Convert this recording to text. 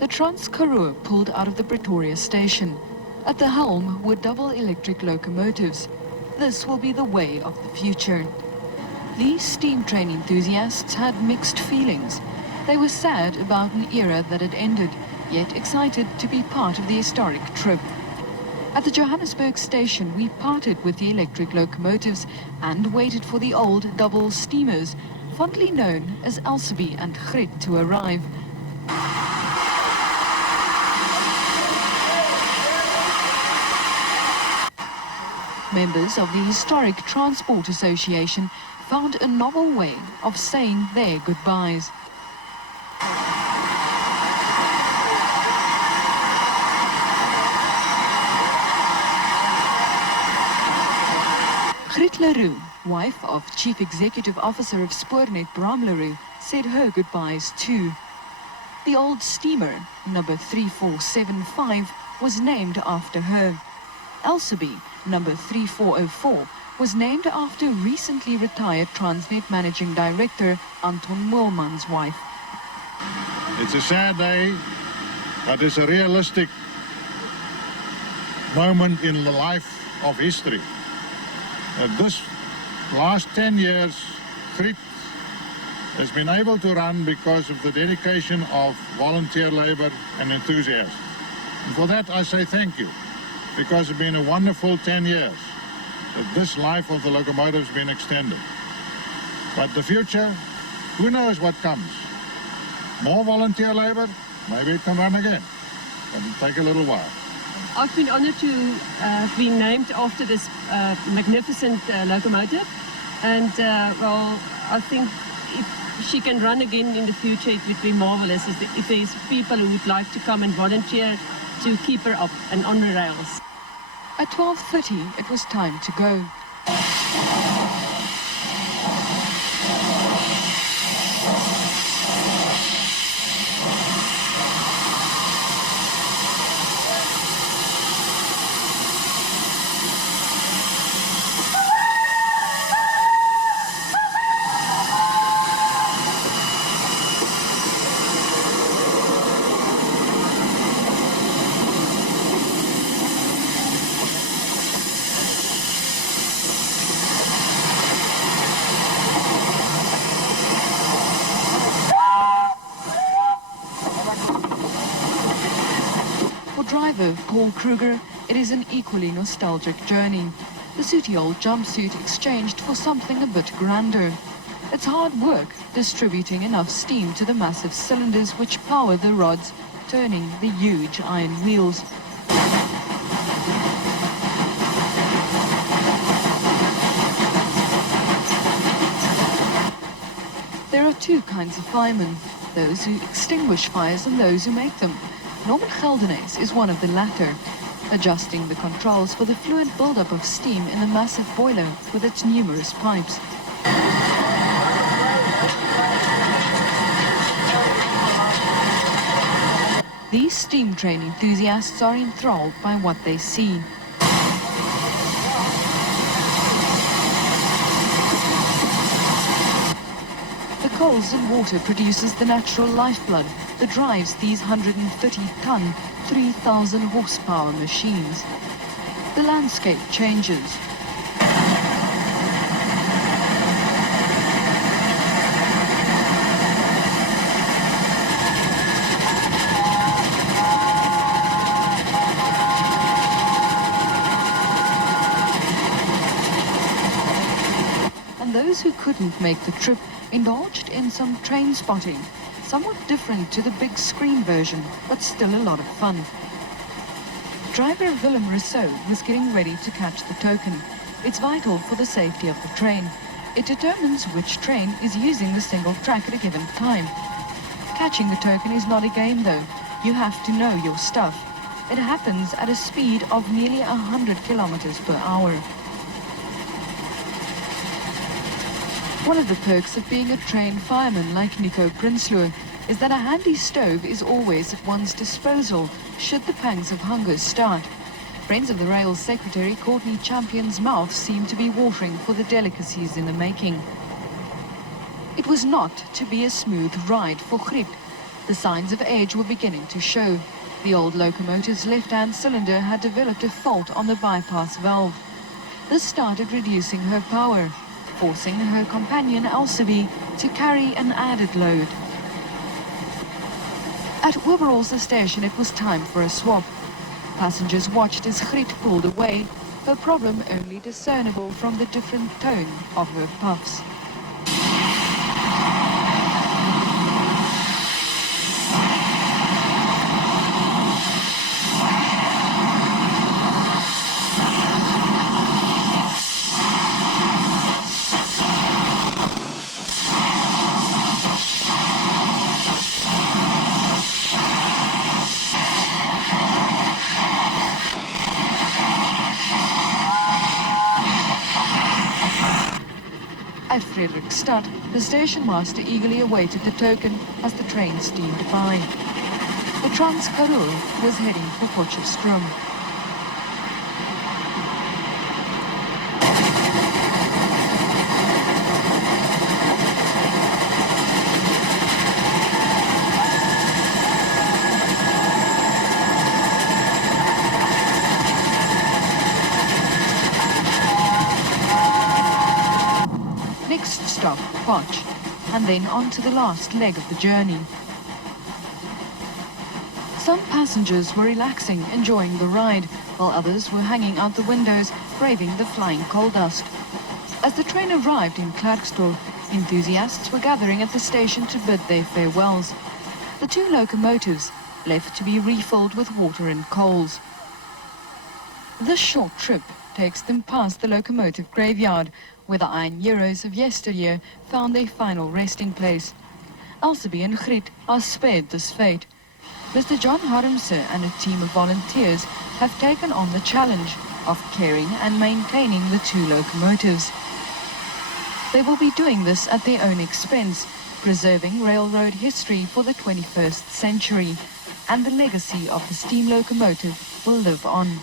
The Trans-Karoo pulled out of the Pretoria station. At the helm were double electric locomotives. This will be the way of the future. These steam train enthusiasts had mixed feelings. They were sad about an era that had ended, yet excited to be part of the historic trip. At the Johannesburg station, we parted with the electric locomotives and waited for the old double steamers, fondly known as Elsabe and Grit, to arrive. Members of the Historic Transport Association found a novel way of saying their goodbyes. Leroux, wife of Chief Executive Officer of Spoornet Bram Leroux, said her goodbyes too. The old steamer, number 3475, was named after her. Elsabe, number 3404, was named after recently retired Transnet Managing Director Anton Moelman's wife. It's a sad day, but it's a realistic moment in the life of history. This last 10 years, Grit has been able to run because of the dedication of volunteer labor and enthusiasts. And for that I say thank you, because it's been a wonderful 10 years that this life of the locomotive has been extended. But the future, who knows what comes? More volunteer labor, maybe it can run again, but it'll take a little while. I've been honored to have been named after this magnificent locomotive, and well, I think if she can run again in the future, it would be marvelous if there's people who would like to come and volunteer to keep her up and on the rails. At 12:30, it was time to go. Driver Paul Kruger, it is an equally nostalgic journey. The sooty old jumpsuit exchanged for something a bit grander. It's hard work distributing enough steam to the massive cylinders which power the rods, turning the huge iron wheels. There are two kinds of firemen, those who extinguish fires and those who make them. Norman Geldenes is one of the latter, adjusting the controls for the fluid buildup of steam in the massive boiler with its numerous pipes. These steam train enthusiasts are enthralled by what they see. The coals and water produces the natural lifeblood that drives these 130-ton, 3,000 horsepower machines. The landscape changes. And those who couldn't make the trip indulged in some train spotting, somewhat different to the big screen version, but still a lot of fun. Driver Willem Rousseau was getting ready to catch the token. It's vital for the safety of the train. It determines which train is using the single track at a given time. Catching the token is not a game though. You have to know your stuff. It happens at a speed of nearly 100 kilometers per hour. One of the perks of being a trained fireman like Nico Prinsloo is that a handy stove is always at one's disposal should the pangs of hunger start. Friends of the Rail's secretary, Courtney Champion's mouth seemed to be watering for the delicacies in the making. It was not to be a smooth ride for Grit. The signs of age were beginning to show. The old locomotive's left-hand cylinder had developed a fault on the bypass valve. This started reducing her power, forcing her companion Elsabe to carry an added load. At Oberholzer station it was time for a swap. Passengers watched as Griet pulled away, her problem only discernible from the different tone of her puffs. At Frederiksstad, the station master eagerly awaited the token as the train steamed by. The Trans-Karoo was heading for Potchefstroom. Next stop, Potch, and then on to the last leg of the journey. Some passengers were relaxing, enjoying the ride, while others were hanging out the windows, braving the flying coal dust. As the train arrived in Klerksdorp, enthusiasts were gathering at the station to bid their farewells. The two locomotives left to be refilled with water and coals. This short trip takes them past the locomotive graveyard, where the iron heroes of yesteryear found their final resting place. Elsabe and Griet are spared this fate. Mr. John Harmse and a team of volunteers have taken on the challenge of caring and maintaining the two locomotives. They will be doing this at their own expense, preserving railroad history for the 21st century, and the legacy of the steam locomotive will live on.